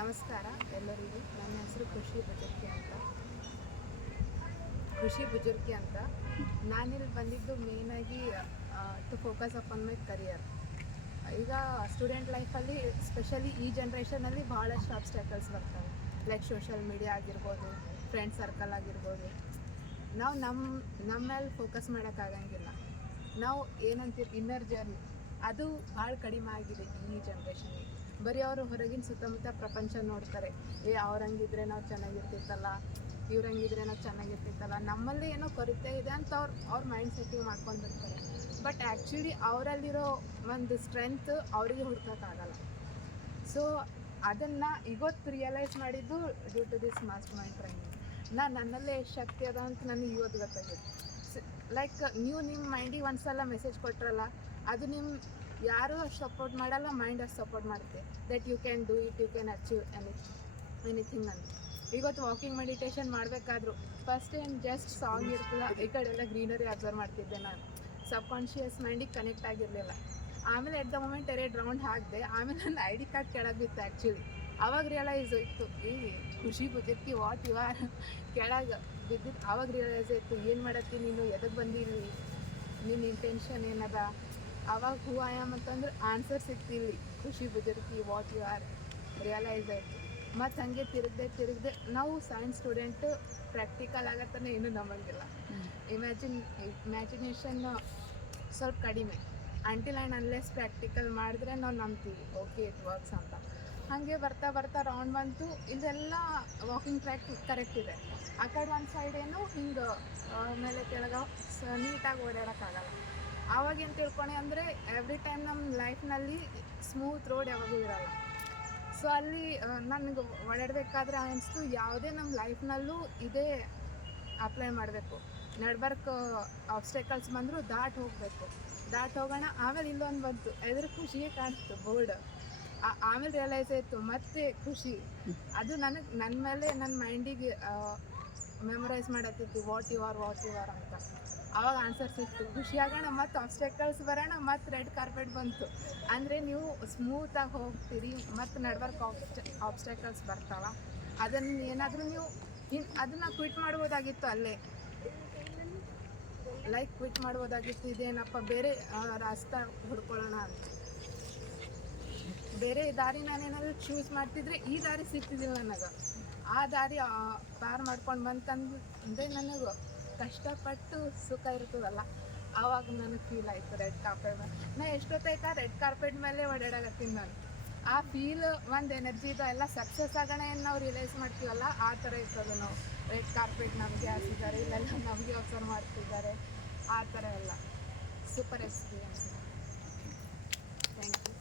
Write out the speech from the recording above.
ನಮಸ್ಕಾರ, ಎಲ್ಲರಿಗೂ. ನನ್ನ ಹೆಸರು ಖುಷಿ ಬುಜರ್ಕಿ ಅಂತ. ಖುಷಿ ಬುಜರ್ಕಿ ಅಂತ. ನಾನಿಲ್ಲಿ ಬಂದಿದ್ದು ಮೇಯ್ನಾಗಿ to focus upon my career ಈಗ ಸ್ಟೂಡೆಂಟ್ ಲೈಫಲ್ಲಿ ಸ್ಪೆಷಲಿ ಈ ಜನ್ರೇಷನಲ್ಲಿ ಭಾಳಷ್ಟು ಆಬ್ಸ್ಟ್ಯಾಕಲ್ಸ್ ಬರ್ತವೆ. ಲೈಕ್ ಸೋಷಿಯಲ್ ಮೀಡಿಯಾ ಆಗಿರ್ಬೋದು ಫ್ರೆಂಡ್ ಸರ್ಕಲ್ ಆಗಿರ್ಬೋದು. ನಾವು ನಮ್ಮ ನಮ್ಮ ಮೇಲೆ ಫೋಕಸ್ ಮಾಡೋಕ್ಕಾಗಂಗಿಲ್ಲ ನಾವು ಏನಂತೀವಿ ಇನ್ನರ್ ಜರ್ನಿ ಅದು ಭಾಳ ಕಡಿಮೆ ಆಗಿದೆ ಈ ಜನ್ರೇಷನ್ಗೆ ಬರೀ ಅವರು ಹೊರಗಿನ ಸುತ್ತಮುತ್ತ ಪ್ರಪಂಚ ನೋಡ್ತಾರೆ. ಏ ಅವ್ರಂಗಿದ್ರೆ ನಾವು ಚೆನ್ನಾಗಿರ್ತಿತ್ತಲ್ಲ ಇವ್ರಂಗಿದ್ರೆ ನಾವು ಚೆನ್ನಾಗಿರ್ತಿತ್ತಲ್ಲ, ನಮ್ಮಲ್ಲಿ ಏನೋ ಕೊರತೆ ಇದೆ ಅಂತ ಅವ್ರು, ಅವ್ರ ಮೈಂಡ್ ಸೆಟ್ಟಿಂಗ್ ಮಾಡ್ಕೊಂಡು ಬಿಡ್ತಾರೆ. ಬಟ್ ಆ್ಯಕ್ಚುಲಿ ಅವರಲ್ಲಿರೋ ಒಂದು ಸ್ಟ್ರೆಂತ್ ಅವರಿಗೆ ಹುಡ್ಕೋಕ್ಕಾಗಲ್ಲ ಸೊ ಅದನ್ನು ಇವತ್ತು ರಿಯಲೈಸ್ ಮಾಡಿದ್ದು due to this master mind training ನಾನು ನನ್ನಲ್ಲೇ ಶಕ್ತಿ ಅದ ಅಂತ ನನಗೆ ಇವತ್ತು ಗೊತ್ತಾಗಿದೆ. ಲೈಕ್ ನೀವು ನಿಮ್ಮ ಮೈಂಡಿಗೆ ಒಂದು ಸಲ ಮೆಸೇಜ್ ಕೊಟ್ರಲ್ಲ, ಅದು ನಿಮ್ಮ ಯಾರೂ ಅಷ್ಟು ಸಪೋರ್ಟ್ ಮಾಡಲ್ಲ ಮೈಂಡ್ ಅಷ್ಟು ಸಪೋರ್ಟ್ ಮಾಡುತ್ತೆ. That you can do it you can achieve any anything ಅಂತ. ಇವತ್ತು ವಾಕಿಂಗ್ ಮೆಡಿಟೇಷನ್ ಮಾಡಬೇಕಾದ್ರು ಫಸ್ಟ್ ಏನು ಜಸ್ಟ್ ಸಾಂಗ್ ಇರ್ತಲ್ಲ ಈ ಕಡೆ ಎಲ್ಲ ಗ್ರೀನರಿ ಅಬ್ಸರ್ವ್ ಮಾಡ್ತಿದ್ದೆ ನಾನು. ಸಬ್ ಕಾನ್ಷಿಯಸ್ ಮೈಂಡಿಗೆ ಕನೆಕ್ಟ್ ಆಗಿರಲಿಲ್ಲ. ಆಮೇಲೆ ಎಟ್ ದ ಮೂಮೆಂಟ್ ಎರಡು ರೌಂಡ್ ಹಾಕಿದೆ, ಆಮೇಲೆ ನನ್ನ ಐ ಡಿ ಕಾರ್ಡ್ ಕೆಳಗೆ ಬಿತ್ತು ಆ್ಯಕ್ಚುಲಿ ಅವಾಗ ರಿಯಲೈಸ್ ಇತ್ತು ಈ ಖುಷಿ ಬಿದ್ದಿರ್ತಿ ವಾಟ್ ಯು ಆರ್ ಕೆಳಗೆ ಬಿದ್ದಿತ್ತು ಅವಾಗ ರಿಯಲೈಸ್ ಆಯಿತು ಏನು ಮಾಡತ್ತಿ ನೀನು ಎದಕ್ಕೆ ಬಂದಿಲ್ಲಿ ನಿನ್ನ ಇಂಟೆನ್ಷನ್ ಏನದ? ಅವಾಗ ಹೂ ಆಯಾಮ್ ಅಂತಂದ್ರೆ ಆನ್ಸರ್ ಸಿಕ್ತಿಲ್ಲಿ ಖುಷಿ ಬಿದ್ದಿರ್ತಿ ವಾಟ್ ಯು ಆರ್ ರಿಯಲೈಸ್ ಆಯಿತು. ಮತ್ತು ಹಾಗೆ ತಿರುಗದೆ ತಿರುಗದೆ ನಾವು ಸೈನ್ಸ್ ಸ್ಟೂಡೆಂಟ್ ಪ್ರಾಕ್ಟಿಕಲ್ ಆಗತ್ತಾನೆ ಏನು ನಂಬಂಗಿಲ್ಲ. ಇಮ್ಯಾಜಿನ್ ಇಮ್ಯಾಜಿನೇಷನ್ ಸ್ವಲ್ಪ ಕಡಿಮೆ. ಅಂಟಿಲ್ ಆ್ಯಂಡ್ ಅನ್ಲೆಸ್ ಪ್ರಾಕ್ಟಿಕಲ್ ಮಾಡಿದ್ರೆ ನಾವು ನಂಬ್ತೀವಿ ಓಕೆ ಇಟ್ ವರ್ಕ್ಸ್ ಅಂತ. ಹಾಗೆ ಬರ್ತಾ ಬರ್ತಾ ರೌಂಡ್ ಬಂತು ಇದೆಲ್ಲ ವಾಕಿಂಗ್ ಟ್ರ್ಯಾಕ್ ಕರೆಕ್ಟ್ ಇದೆ. ಆ ಕಡೆ ಒಂದು ಸೈಡ್ ಏನು ಹಿಂಗೆ ಮೇಲೆ ಕೆಳಗೆ ನೀಟಾಗಿ ಓಡಾಡೋಕ್ಕಾಗಲ್ಲ. ಆವಾಗ ಏನು ತಿಳ್ಕೊಂಡೆ ಅಂದರೆ ಎವ್ರಿ ಟೈಮ್ ನಮ್ಮ ಲೈಫ್ನಲ್ಲಿ ಸ್ಮೂತ್ ರೋಡ್ ಯಾವಾಗೂ ಇರಲ್ಲ. ಸೊ ಅಲ್ಲಿ ನನಗೆ ಓಡಾಡಬೇಕಾದ್ರೆ ಅನಿಸ್ತು ಯಾವುದೇ ನಮ್ಮ ಲೈಫ್ನಲ್ಲೂ ಇದೇ ಅಪ್ಲೈ ಮಾಡಬೇಕು. ನಡ್ಬರ್ಕ್ ಆಬ್ಸ್ಟೆಕಲ್ಸ್ ಬಂದರೂ ದಾಟ್ ಹೋಗಬೇಕು. ದಾಟ್ ಹೋಗೋಣ, ಆಮೇಲೆ ಇಲ್ಲೊಂದು ಬಂತು. ಎದುರು ಖುಷಿಯೇ ಕಾಣಿಸ್ತು ಬೋರ್ಡ್ ಆಮೇಲೆ ರಿಯಲೈಸ್ ಆಯಿತು ಮತ್ತೆ ಖುಷಿ. ಅದು ನನಗೆ ನನ್ನ ಮೇಲೆ ನನ್ನ ಮೈಂಡಿಗೆ memorise ಮಾಡತ್ತಿತ್ತು what you are what you are ಅಂತ. ಆವಾಗ ಆನ್ಸರ್ ಸಿಕ್ತು. ಖುಷಿ ಆಗೋಣ ಮತ್ತು ಆಬ್ಸ್ಟೆಕಲ್ಸ್ ಬರೋಣ ಮತ್ತು ರೆಡ್ ಕಾರ್ಪೆಟ್ ಬಂತು. ಅಂದರೆ ನೀವು ಸ್ಮೂತಾಗಿ ಹೋಗ್ತೀರಿ ಮತ್ತು ನಡ್ಬರ್ಕ್ ಆಬ್ಸ್ಟೆಕಲ್ಸ್ ಬರ್ತಾವ. ಅದನ್ನು ಏನಾದರೂ ನೀವು ಅದನ್ನು ಕ್ವಿಟ್ ಮಾಡ್ಬೋದಾಗಿತ್ತು ಅಲ್ಲೇ. ಲೈಕ್ ಕ್ವಿಟ್ ಮಾಡ್ಬೋದಾಗಿತ್ತು ಇದೇನಪ್ಪ ಬೇರೆ ಆ, ರಾಸ್ತಾ ಹುಡ್ಕೊಳ್ಳೋಣ ಅಂತ. ಬೇರೆ ದಾರಿ ನಾನೇನಾದ್ರು ಚೂಸ್ ಮಾಡ್ತಿದ್ರೆ ಈ ದಾರಿ ಸಿಗ್ತಿದ್ದಿಲ್ಲ ನನಗೆ. ಆ ದಾರಿ ಪಾರ್ ಮಾಡ್ಕೊಂಡು ಬಂತಂದು, ಅಂದರೆ ನನಗೆ ಕಷ್ಟಪಟ್ಟು ಸುಖ ಇರ್ತದಲ್ಲ. ಆವಾಗ ನನಗೆ ಫೀಲ್ ಆಯಿತು ರೆಡ್ ಕಾರ್ಪೆಟ್ ಮೇಲೆ. ನಾ ಆ ರೆಡ್ ಕಾರ್ಪೆಟ್ ಮೇಲೆ ಓಡಾಡಕತ್ತೀನಿ ನಾನು. ಆ ಫೀಲ್ ಒಂದು ಎನರ್ಜಿ ಇದು ಎಲ್ಲ ಸಕ್ಸಸ್ ಆಗೋಣ ನಾವು ರಿಯಲೈಸ್ ಮಾಡ್ತೀವಲ್ಲ ಆ ಥರ ಇರ್ತದೆ ನಾವು. ರೆಡ್ ಕಾರ್ಪೆಟ್ ನಮಗೆ ಹಾಕಿದ್ದಾರೆ, ಇಲ್ಲೆಲ್ಲ ನಮಗೆ ಅಬ್ಸರ್ವ್ ಮಾಡ್ತಿದ್ದಾರೆ. ಆ ಥರ ಎಲ್ಲ. Super experience thank you